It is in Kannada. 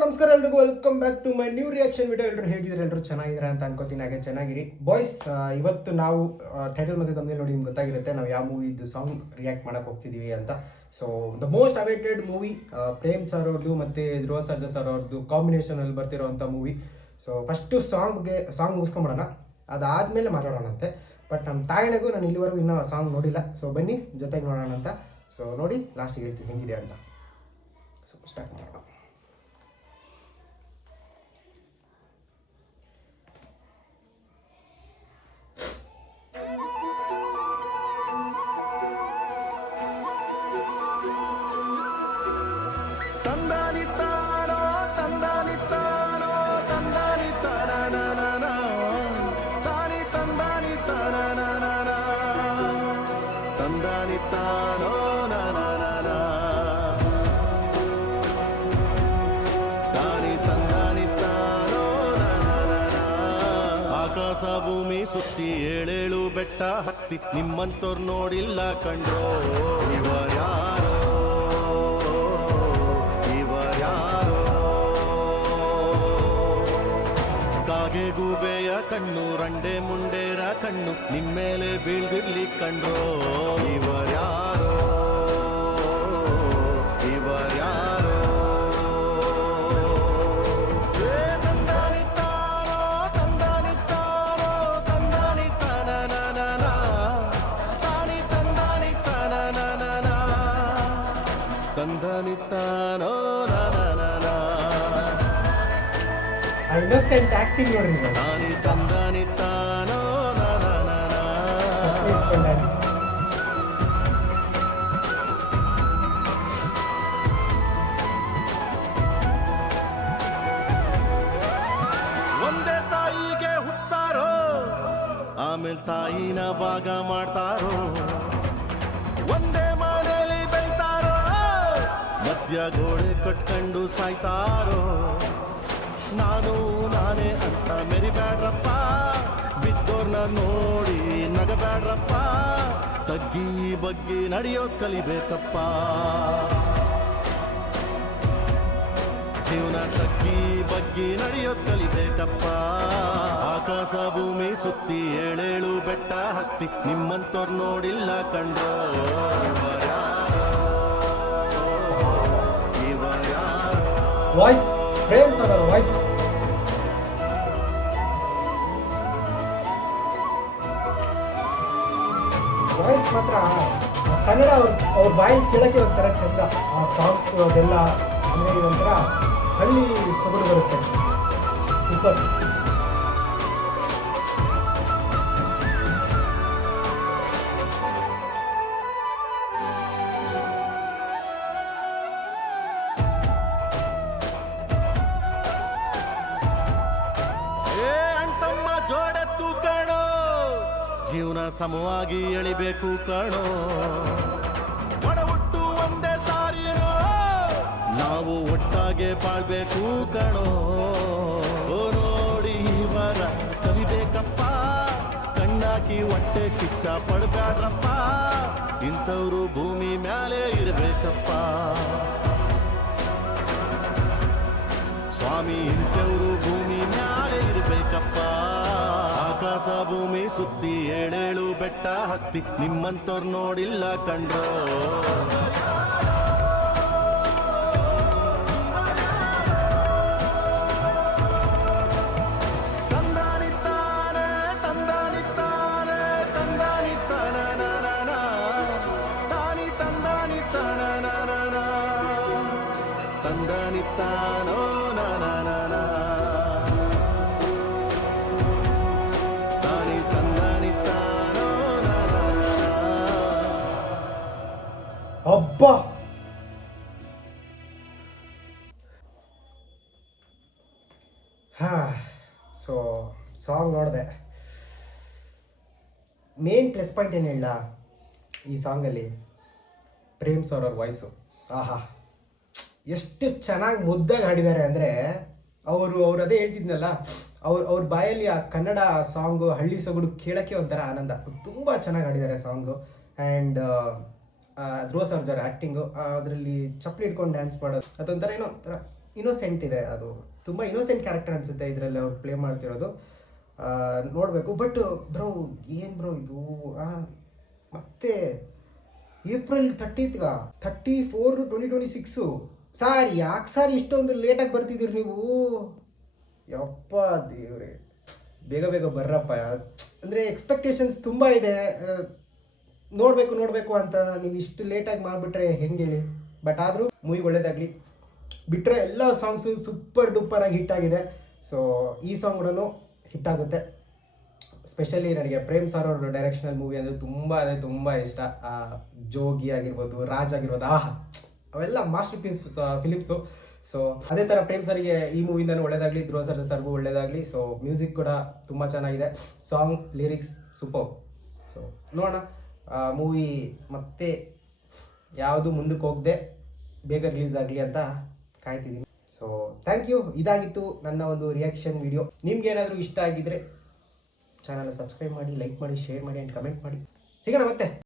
ನಮಸ್ಕಾರ ಎಲ್ರಿಗೂ welcome back to my new reaction video. ಎಲ್ಲರೂ ಹೇಗಿದ್ರೆ ಎಲ್ಲರೂ ಚೆನ್ನಾಗಿದ್ದೀರಾ ಅಂತ ಅನ್ಕೋತೀನಿ. ಹಾಗೆ ಚೆನ್ನಾಗಿರಿ ಬಾಯ್ಸ್. ಇವತ್ತು ನಾವು ಟೈಟಲ್ ಮತ್ತು ತಮ್ಮಲ್ಲಿ ನೋಡಿ ನಿಮ್ಗೆ ಗೊತ್ತಾಗಿರುತ್ತೆ ನಾವು ಯಾವ ಮೂವಿದು ಸಾಂಗ್ ರಿಯಾಕ್ಟ್ ಮಾಡಕ್ಕೆ ಹೋಗ್ತಿದ್ದೀವಿ ಅಂತ. So the most awaited movie Prem sir ಅವ್ರದ್ದು ಮತ್ತು ಧ್ರುವ ಸರ್ಜಾ ಸರ್ ಅವ್ರದ್ದು ಕಾಂಬಿನೇಷನಲ್ಲಿ ಬರ್ತಿರೋವಂಥ ಮೂವಿ. ಸೊ ಫಸ್ಟು ಸಾಂಗ್ ಮುಗಿಸ್ಕೊಂಬಿಡೋಣ, ಅದಾದಮೇಲೆ ಮಾತಾಡೋಣಂತೆ. ಬಟ್ ನಮ್ಮ ತಾಯಿಗೂ ನಾನು ಇಲ್ಲಿವರೆಗೂ ಇನ್ನೂ ಸಾಂಗ್ ನೋಡಿಲ್ಲ. ಸೊ ಬನ್ನಿ ಜೊತೆಗೆ ನೋಡೋಣ ಅಂತ. ಸೊ ನೋಡಿ ಲಾಸ್ಟಿಗೆ ಹೇಳ್ತೀನಿ ಹೆಂಗಿದೆ ಅಂತ. ಸೊ ಸ್ಟಾರ್ಟ್ ಮಾಡೋಣ. ಆಕಾಶ ಭೂಮಿ ಸುತ್ತಿ ಏಳೇಳು ಬೆಟ್ಟ ಹತ್ತಿ ನಿಮ್ಮಂತೋರ್ ನೋಡಿಲ್ಲ ಕಂಡ್ರೋ. ಇವರ್ಯಾರೋ ಕಾಗೆ ಗೂಬೆಯ ಕಣ್ಣು ರಂಡೆ ಮುಂಡೇರ ಕಣ್ಣು ನಿಮ್ಮೇಲೆ ಬೀಳ್ದಿರ್ಲಿ ಕಂಡ್ರೋ. ಇವರ್ಯಾರೋ ತಂದನಿತ್ತಾನೋ ಇನ್ನೋಸೆಂಟ್ ಆಕ್ಟಿಂಗ್ ನೋಡ್ರಿ ನೀವು. ತಾನಿ ತಂದನಿತ್ತಾನೋ ಒಂದೇ ತಾಯಿಗೆ ಹುಟ್ಟಾರೋ ಆಮೇಲೆ ತಾಯಿನ ಭಾಗ ಮಾಡ್ತಾರೋ. ಒಂದೇ ಮನೆಯಲ್ಲಿ ಬೆಳಿತಾರೋ ಮಧ್ಯ ಗೋಡೆ ಕಟ್ಕೊಂಡು ಸಾಯ್ತಾರೋ. ನಾನು ನಾನೇ ಅಂತ ಮೆರಿಬ್ಯಾಡ್ರಪ್ಪ, ಬಿದ್ದೋರ್ನ ನೋಡಿ ನಗಬ್ಯಾಡ್ರಪ್ಪ. ತಗ್ಗಿ ಬಗ್ಗಿ ನಡೆಯೋದ್ ಕಲಿಬೇಕಪ್ಪ, ಜೀವನ ತಗ್ಗಿ ಬಗ್ಗಿ ನಡೆಯೋದ್ ಕಲಿಬೇಕಪ್ಪ. ಆಕಾಶ ಭೂಮಿ ಸುತ್ತಿ ಏಳೇಳು ಬೆಟ್ಟ ಹತ್ತಿ ನಿಮ್ಮಂತೋರ್ ನೋಡಿಲ್ಲ ಕಂಡ್ರೋ. ವಾಯ್ಸ್ ಪ್ರೇಮ್ ಸರ್ ಅವರ ವಾಯ್ಸ್ ಮಾತ್ರ ಕನ್ನಡ ಅವ್ರ ಬಾಯಿ ಕೇಳಕ್ಕೆ ಒಂಥರ ಚಂದ. ಆ ಸಾಂಗ್ಸ್ ಅದೆಲ್ಲ ಅಂದರೆ ಒಂಥರ ಹಳ್ಳಿ ಸೊಗಡು ಬರುತ್ತೆ. ಸೂಪರ್. ಜೋಡೆತ್ತು ಕಣೋ ಜೀವನ ಸಮವಾಗಿ ಎಳಿಬೇಕು ಕಣೋ. ಒಡಹುಟ್ಟು ಒಂದೇ ಸಾರಿನೋ ನಾವು ಒಟ್ಟಾಗೆ ಬಾಳ್ಬೇಕು ಕಣೋ. ನೋಡಿ ಇವರ ಕಲಿಬೇಕಪ್ಪ, ಕಣ್ಣಾಕಿ ಹೊಟ್ಟೆ ಕಿಚ್ಚ ಪಡ್ಬ್ಯಾಡ್ರಪ್ಪ. ಇಂಥವ್ರು ಭೂಮಿ ಮ್ಯಾಲೆ ಇರಬೇಕಪ್ಪ ಸ್ವಾಮಿ, ಇಂಥವ್ರು ಭೂಮಿ ಮ್ಯಾಲೆ ಇರಬೇಕಪ್ಪ. ಆಕಾಶ ಭೂಮಿ ಸುತ್ತಿ ಏಳೇಳು ಬೆಟ್ಟ ಹತ್ತಿ ನಿಮ್ಮಂತೋರ್ ನೋಡಿಲ್ಲ ಕಂಡ್ರೋ. ತಂದಾನಿತ್ತಾನೆ ತಂದಾನಿತ್ತಾನೆ ತಂದಾನಿತ್ತಾನ ತಾನಿ ತಂದಾನಿತ್ತಾನ ತಂದಾನಿತ್ತಾನೋ. ಅಬ್ಬಾ, ಸೊ ಸಾಂಗ್ ನೋಡಿದೆ. ಮೇನ್ ಪ್ಲಸ್ ಪಾಯಿಂಟ್ ಏನು ಹೇಳ ಈ ಸಾಂಗಲ್ಲಿ, ಪ್ರೇಮ್ ಸರ್ ಅವ್ರ ವಾಯ್ಸು. ಆಹಾ, ಎಷ್ಟು ಚೆನ್ನಾಗಿ ಮುದ್ದಾಗಿ ಹಾಡಿದ್ದಾರೆ ಅಂದರೆ ಅವರು ಅದೇ ಹೇಳ್ತಿದ್ನಲ್ಲ, ಅವ್ರ ಬಾಯಲ್ಲಿ ಆ ಕನ್ನಡ ಸಾಂಗು ಹಳ್ಳಿ ಸೊಗಡು ಕೇಳೋಕ್ಕೆ ಒಂಥರ ಆನಂದ. ತುಂಬ ಚೆನ್ನಾಗಿ ಹಾಡಿದ್ದಾರೆ song. And Dhruva Sarja acting, ಅದರಲ್ಲಿ ಚಪ್ಪಲಿ ಹಿಡ್ಕೊಂಡು ಡ್ಯಾನ್ಸ್ ಮಾಡೋದು ಅದೊಂಥರ ಏನೋ ಒಂಥರ ಇನ್ನೋಸೆಂಟ್ ಇದೆ, ಅದು ತುಂಬ ಇನ್ನೋಸೆಂಟ್ ಕ್ಯಾರೆಕ್ಟರ್ ಅನಿಸುತ್ತೆ ಇದರಲ್ಲಿ ಅವ್ರು ಪ್ಲೇ ಮಾಡ್ತಿರೋದು. ನೋಡಬೇಕು. ಬಟ್ ಬ್ರೋ ಏನು ಬ್ರೋ ಇದು ಮತ್ತೆ ಏಪ್ರಿಲ್ 34/2026 ಸಾರ್, ಯಾಕೆ ಸರ್ ಇಷ್ಟೊಂದು ಲೇಟಾಗಿ ಬರ್ತಿದ್ದೀರಿ ನೀವು? ಯಪ್ಪ ದೇವ್ರೆ, ಬೇಗ ಬೇಗ ಬರ್ರಪ್ಪ. ಅಂದರೆ ಎಕ್ಸ್ಪೆಕ್ಟೇಷನ್ಸ್ ತುಂಬ ಇದೆ, ನೋಡಬೇಕು ಅಂತ ನೀವು ಇಷ್ಟು ಲೇಟಾಗಿ ಮಾಡಿಬಿಟ್ರೆ ಹೆಂಗೆ ಹೇಳಿ? ಬಟ್ ಆದರೂ ಮೂವಿ ಒಳ್ಳೇದಾಗಲಿ. ಬಿಟ್ಟರೆ ಎಲ್ಲ ಸಾಂಗ್ಸು ಸೂಪರ್ ಡೂಪರಾಗಿ ಹಿಟ್ ಆಗಿದೆ. ಸೊ ಈ ಸಾಂಗ್ ಕೂಡ ಹಿಟ್ ಆಗುತ್ತೆ. ಸ್ಪೆಷಲಿ ನನಗೆ ಪ್ರೇಮ್ ಸರ್ ಅವ್ರ ಡೈರೆಕ್ಷನಲ್ ಮೂವಿ ಅಂದರೆ ತುಂಬ ಇಷ್ಟ. ಜೋಗಿ ಆಗಿರ್ಬೋದು, ರಾಜ್ ಆಗಿರ್ಬೋದು, ಅವೆಲ್ಲ ಮಾಸ್ಟರ್ ಪೀಸ್ ಫಿಲಿಮ್ಸು. ಸೊ ಅದೇ ಥರ ಪ್ರೇಮ್ ಸರ್ಗೆ ಈ ಮೂವಿಯಿಂದನೂ ಒಳ್ಳೇದಾಗಲಿ, ಧ್ರುವ ಸರ್ಗೂ ಒಳ್ಳೇದಾಗಲಿ. ಸೊ ಮ್ಯೂಸಿಕ್ ಕೂಡ ತುಂಬ ಚೆನ್ನಾಗಿದೆ, ಸಾಂಗ್ ಲಿರಿಕ್ಸ್ ಸೂಪರ್. ಸೊ ನೋಡೋಣ ಮೂವಿ ಮತ್ತೆ ಯಾವುದು ಮುಂದಕ್ಕೆ ಹೋಗದೆ ಬೇಗ ರಿಲೀಸ್ ಆಗಲಿ ಅಂತ ಕಾಯ್ತಿದ್ದೀನಿ. So thank you. ಇದಾಗಿತ್ತು ನನ್ನ ಒಂದು ರಿಯಾಕ್ಷನ್ ವಿಡಿಯೋ. ನಿಮ್ಗೆ ಏನಾದರೂ ಇಷ್ಟ ಆಗಿದ್ರೆ ಚಾನಲ್ ಸಬ್ಸ್ಕ್ರೈಬ್ ಮಾಡಿ, ಲೈಕ್ ಮಾಡಿ, ಶೇರ್ ಮಾಡಿ ಆ್ಯಂಡ್ ಕಮೆಂಟ್ ಮಾಡಿ. ಸಿಗೋಣ ಮತ್ತೆ.